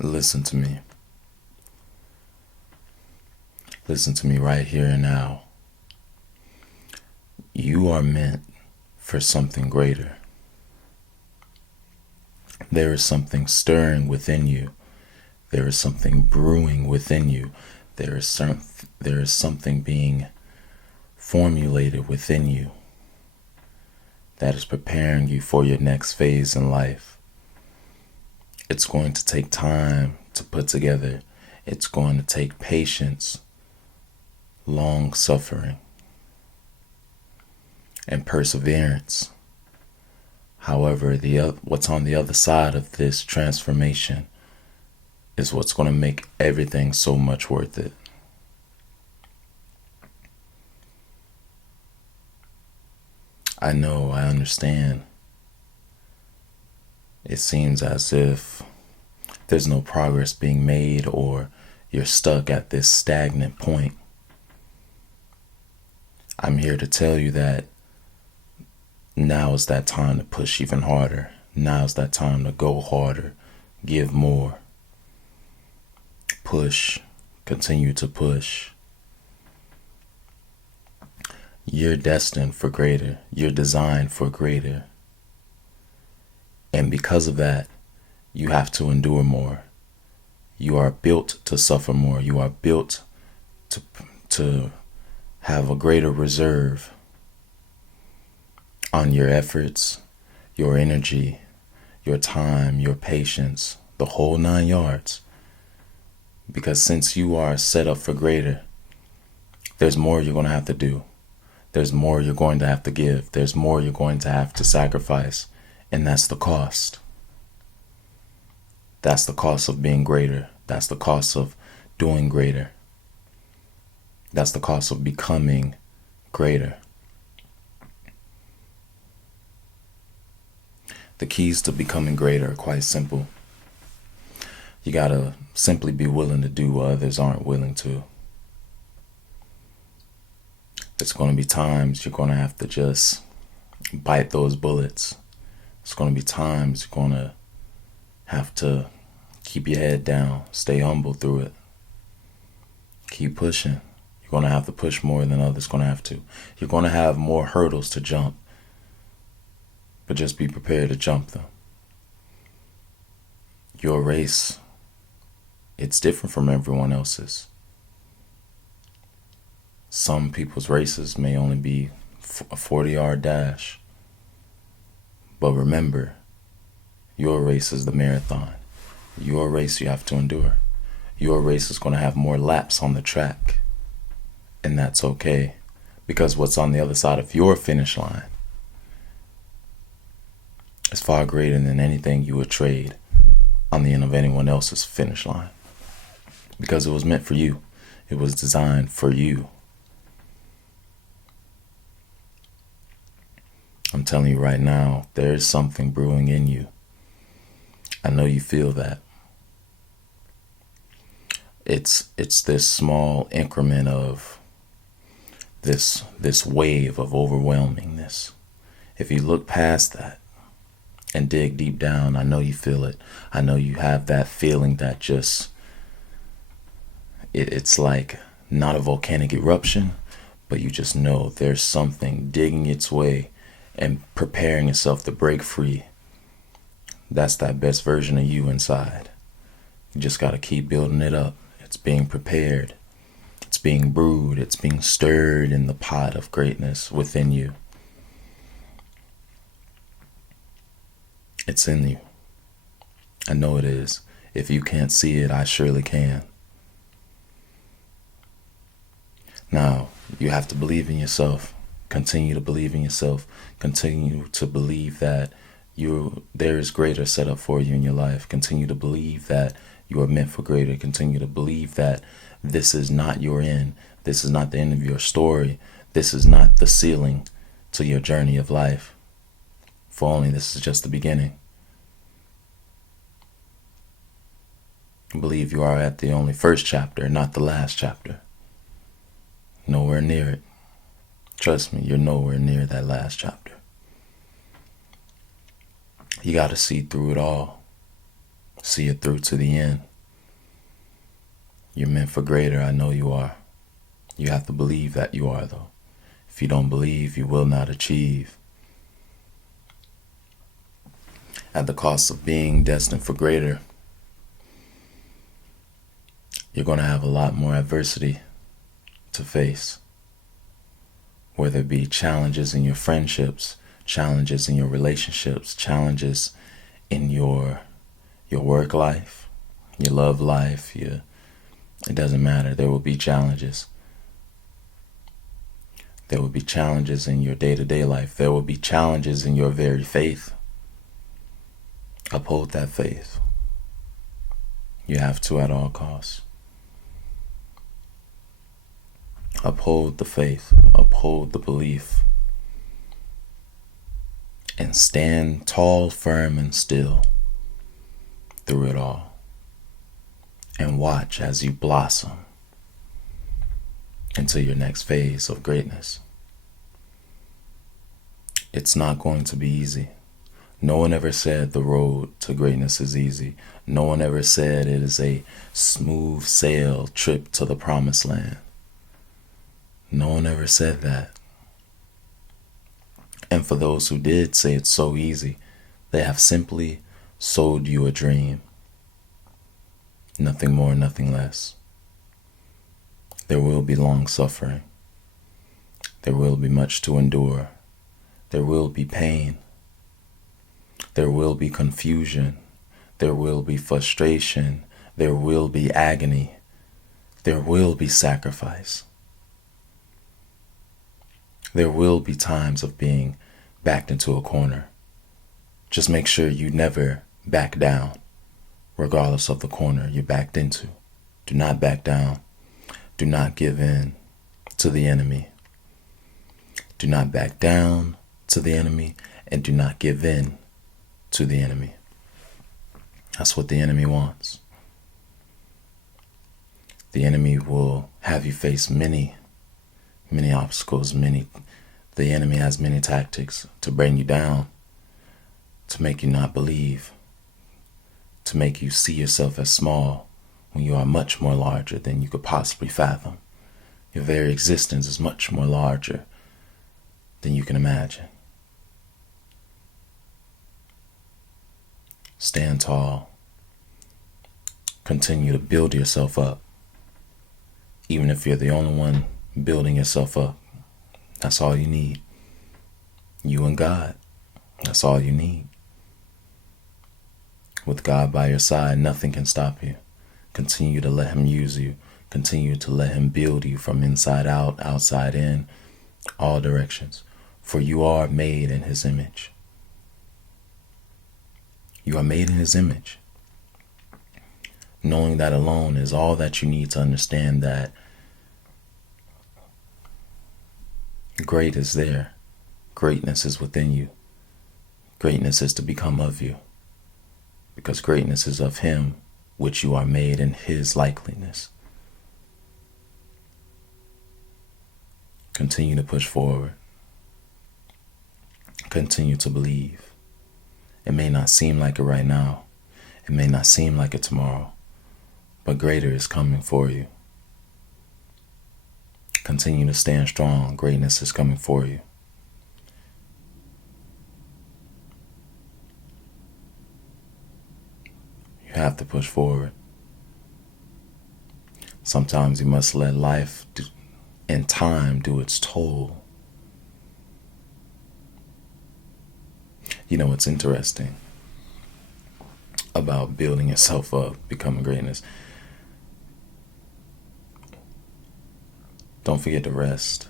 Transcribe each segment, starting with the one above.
Listen to me. Listen to me right here and now. You are meant for something greater. There is something stirring within you. There is something brewing within you. There is something being formulated within you that is preparing you for your next phase in life. It's going to take time to put together. It's going to take patience, long suffering, and perseverance. However, what's on the other side of this transformation is what's going to make everything so much worth it. I know, I understand. It seems as if there's no progress being made or you're stuck at this stagnant point. I'm here to tell you that now is that time to push even harder. Now is that time to go harder, give more, push, continue to push. You're destined for greater. You're designed for greater. And because of that, you have to endure more. You are built to suffer more. You are built to have a greater reserve on your efforts, your energy, your time, your patience, the whole 9 yards. Because since you are set up for greater, there's more you're going to have to do. There's more you're going to have to give. There's more you're going to have to sacrifice. And that's the cost. That's the cost of being greater. That's the cost of doing greater. That's the cost of becoming greater. The keys to becoming greater are quite simple. You gotta simply be willing to do what others aren't willing to. There's gonna be times you're gonna have to just bite those bullets. There's gonna be times you're gonna have to keep your head down, stay humble through it. Keep pushing. You're gonna have to push more than others gonna have to. You're gonna have more hurdles to jump, but just be prepared to jump them. Your race, it's different from everyone else's. Some people's races may only be a 40-yard dash. But remember, your race is the marathon. Your race you have to endure. Your race is going to have more laps on the track. And that's okay, because what's on the other side of your finish line is far greater than anything you would trade on the end of anyone else's finish line. Because it was meant for you. It was designed for you. I'm telling you right now, there is something brewing in you. I know you feel that. It's this small increment of this wave of overwhelmingness. If you look past that and dig deep down, I know you feel it. I know you have that feeling that just, it's like not a volcanic eruption, but you just know there's something digging its way and preparing itself to break free. That's that best version of you inside. You just got to keep building it up. It's being prepared. It's being brewed. It's being stirred in the pot of greatness within you. It's in you. I know it is. If you can't see it, I surely can. Now, you have to believe in yourself. Continue to believe in yourself. Continue to believe that there is greater set up for you in your life. Continue to believe that you are meant for greater. Continue to believe that this is not your end. This is not the end of your story. This is not the ceiling to your journey of life. For only this is just the beginning. Believe you are at the only first chapter, not the last chapter. Nowhere near it. Trust me, you're nowhere near that last chapter. You got to see through it all. See it through to the end. You're meant for greater, I know you are. You have to believe that you are, though. If you don't believe, you will not achieve. At the cost of being destined for greater, you're going to have a lot more adversity to face. Whether it be challenges in your friendships, challenges in your relationships, challenges in your work life, your love life, it doesn't matter. There will be challenges. There will be challenges in your day-to-day life. There will be challenges in your very faith. Uphold that faith. You have to at all costs. Uphold the faith. Uphold the belief. And stand tall, firm, and still through it all. And watch as you blossom into your next phase of greatness. It's not going to be easy. No one ever said the road to greatness is easy. No one ever said it is a smooth sail trip to the promised land. No one ever said that. And for those who did say it's so easy, they have simply sold you a dream. Nothing more, nothing less. There will be long suffering. There will be much to endure. There will be pain. There will be confusion. There will be frustration. There will be agony. There will be sacrifice. There will be times of being backed into a corner. Just make sure you never back down, regardless of the corner you're backed into. Do not back down. Do not give in to the enemy. Do not back down to the enemy, and do not give in to the enemy. That's what the enemy wants. The enemy will have you face many obstacles, the enemy has many tactics to bring you down, to make you not believe, to make you see yourself as small when you are much more larger than you could possibly fathom. Your very existence is much more larger than you can imagine. Stand tall. Continue to build yourself up. Even if you're the only one building yourself up, that's all you need. You and God, that's all you need. With God by your side, nothing can stop you. Continue to let Him use you. Continue to let Him build you from inside out, outside in, all directions. For you are made in His image. You are made in His image. Knowing that alone is all that you need to understand that great is there. Greatness is within you. Greatness is to become of you. Because greatness is of Him, which you are made in His likeness. Continue to push forward. Continue to believe. It may not seem like it right now. It may not seem like it tomorrow. But greater is coming for you. Continue to stand strong. Greatness is coming for you. You have to push forward. Sometimes you must let life and time do its toll. You know, it's interesting about building yourself up, becoming greatness. Don't forget to rest.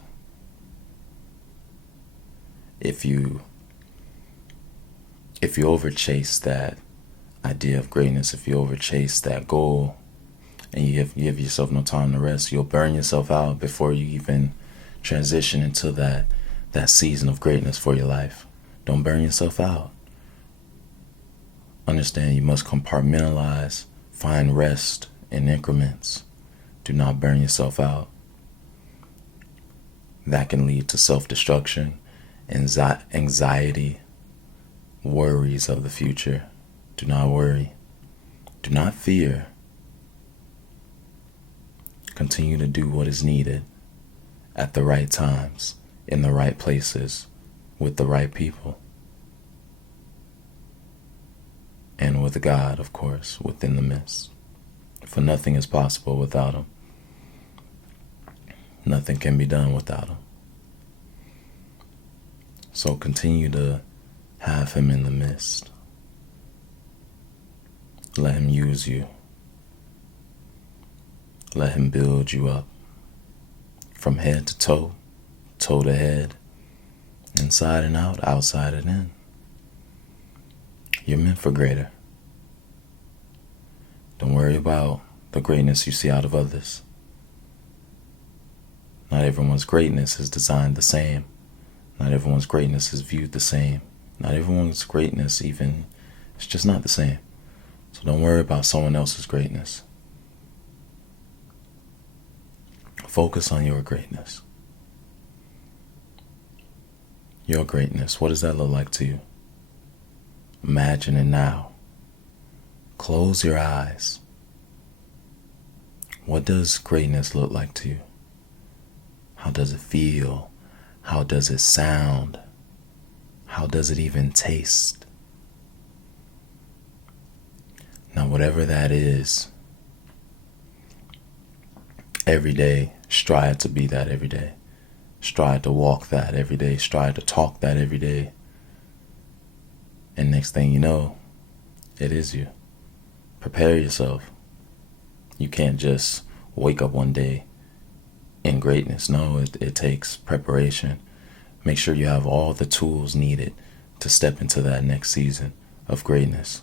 If you overchase that idea of greatness, if you overchase that goal, and you give yourself no time to rest, you'll burn yourself out before you even transition into that season of greatness for your life. Don't burn yourself out. Understand you must compartmentalize, find rest in increments. Do not burn yourself out. That can lead to self-destruction, anxiety, worries of the future. Do not worry. Do not fear. Continue to do what is needed at the right times, in the right places, with the right people. And with God, of course, within the midst. For nothing is possible without Him. Nothing can be done without Him. So continue to have Him in the midst. Let Him use you. Let Him build you up from head to toe, toe to head, inside and out, outside and in. You're meant for greater. Don't worry about the greatness you see out of others. Not everyone's greatness is designed the same. Not everyone's greatness is viewed the same. Not everyone's greatness even, it's just not the same. So don't worry about someone else's greatness. Focus on your greatness. Your greatness, what does that look like to you? Imagine it now. Close your eyes. What does greatness look like to you? How does it feel? How does it sound? How does it even taste? Now, whatever that is, every day, strive to be that every day. Strive to walk that every day. Strive to talk that every day. And next thing you know, it is you. Prepare yourself. You can't just wake up one day in greatness. No, it takes preparation. Make sure you have all the tools needed to step into that next season of greatness.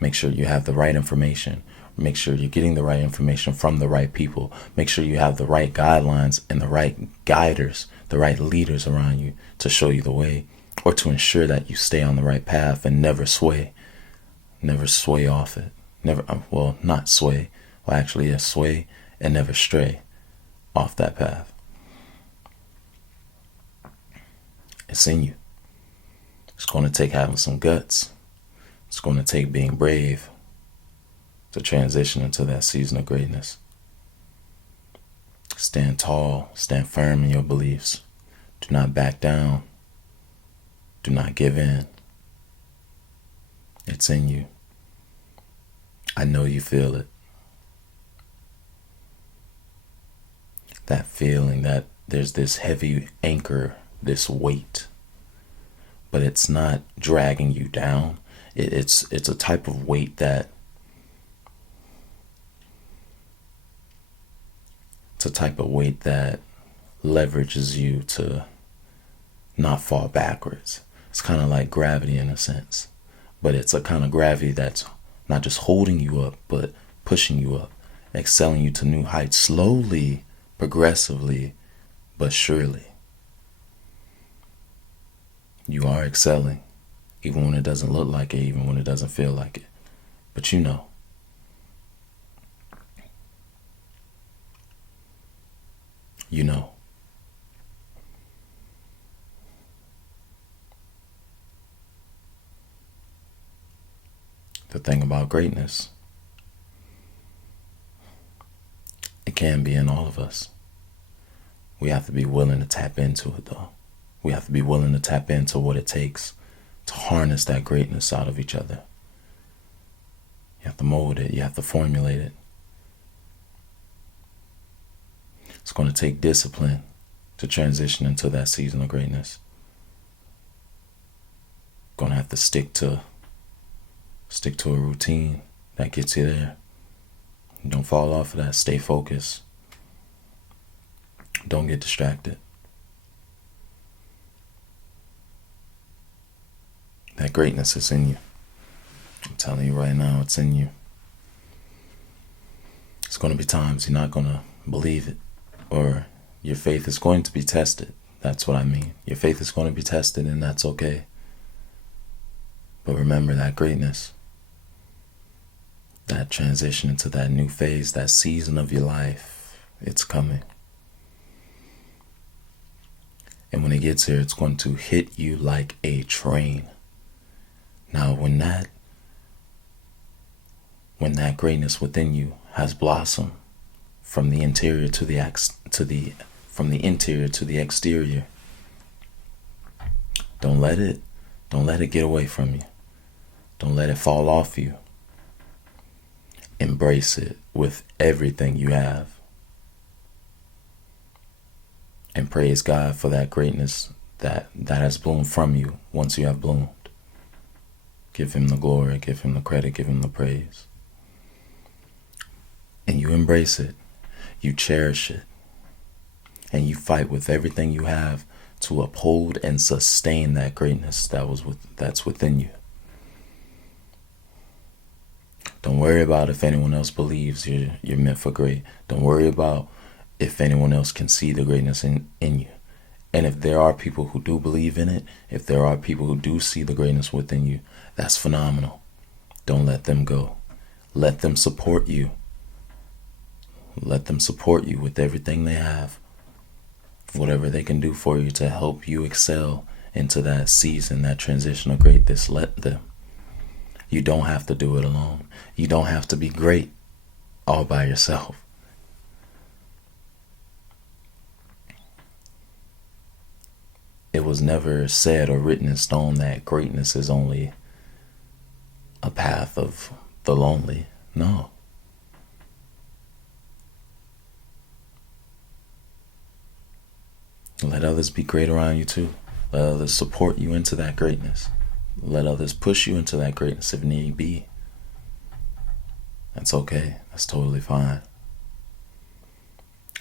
Make sure you have the right information. Make sure you're getting the right information from the right people. Make sure you have the right guidelines and the right guiders, the right leaders around you to show you the way, or to ensure that you stay on the right path and never sway. Never sway off it. Not sway. Well, actually, yes, sway and never stray off that path. It's in you. It's going to take having some guts. It's going to take being brave to transition into that season of greatness. Stand tall, stand firm in your beliefs. Do not back down. Do not give in. It's in you. I know you feel it. That feeling that there's this heavy anchor, this weight, but it's not dragging you down. It's a type of weight that leverages you to not fall backwards. It's kind of like gravity in a sense, but it's a kind of gravity that's not just holding you up, but pushing you up, excelling you to new heights, slowly, progressively, but surely. You are excelling, even when it doesn't look like it, even when it doesn't feel like it. But you know. You know. The thing about greatness, it can be in all of us. We have to be willing to tap into it, though. We have to be willing to tap into what it takes to harness that greatness out of each other. You have to mold it. You have to formulate it. It's going to take discipline to transition into that season of greatness. Going to have to stick to a routine that gets you there. Don't fall off of that. Stay focused. Don't get distracted. That greatness is in you. I'm telling you right now, it's in you. It's going to be times you're not going to believe it, or your faith is going to be tested. That's what I mean. Your faith is going to be tested, and that's okay. But remember that greatness, that transition into that new phase, that season of your life, it's coming. And when it gets here, it's going to hit you like a train. Now, when when that greatness within you has blossomed from the interior to from the interior to the exterior. Don't let it get away from you. Don't let it fall off you. Embrace it with everything you have. And praise God for that greatness that has bloomed from you once you have bloomed. Give him the glory, give him the credit, give him the praise. And you embrace it. You cherish it. And you fight with everything you have to uphold and sustain that greatness that's within you. Don't worry about if anyone else believes you're meant for great. Don't worry about if anyone else can see the greatness in you. And if there are people who do believe in it, if there are people who do see the greatness within you, that's phenomenal. Don't let them go. Let them support you. Let them support you with everything they have. Whatever they can do for you to help you excel into that season, that transition of greatness, let them. You don't have to do it alone. You don't have to be great all by yourself. It was never said or written in stone that greatness is only a path of the lonely. No. Let others be great around you too. Let others support you into that greatness. Let others push you into that greatness if need be. That's okay. That's totally fine.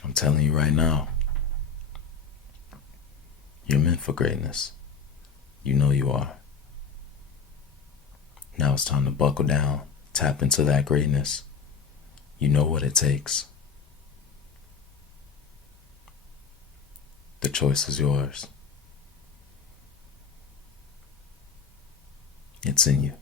I'm telling you right now, you're meant for greatness. You know you are. Now it's time to buckle down, tap into that greatness. You know what it takes. The choice is yours. It's in you.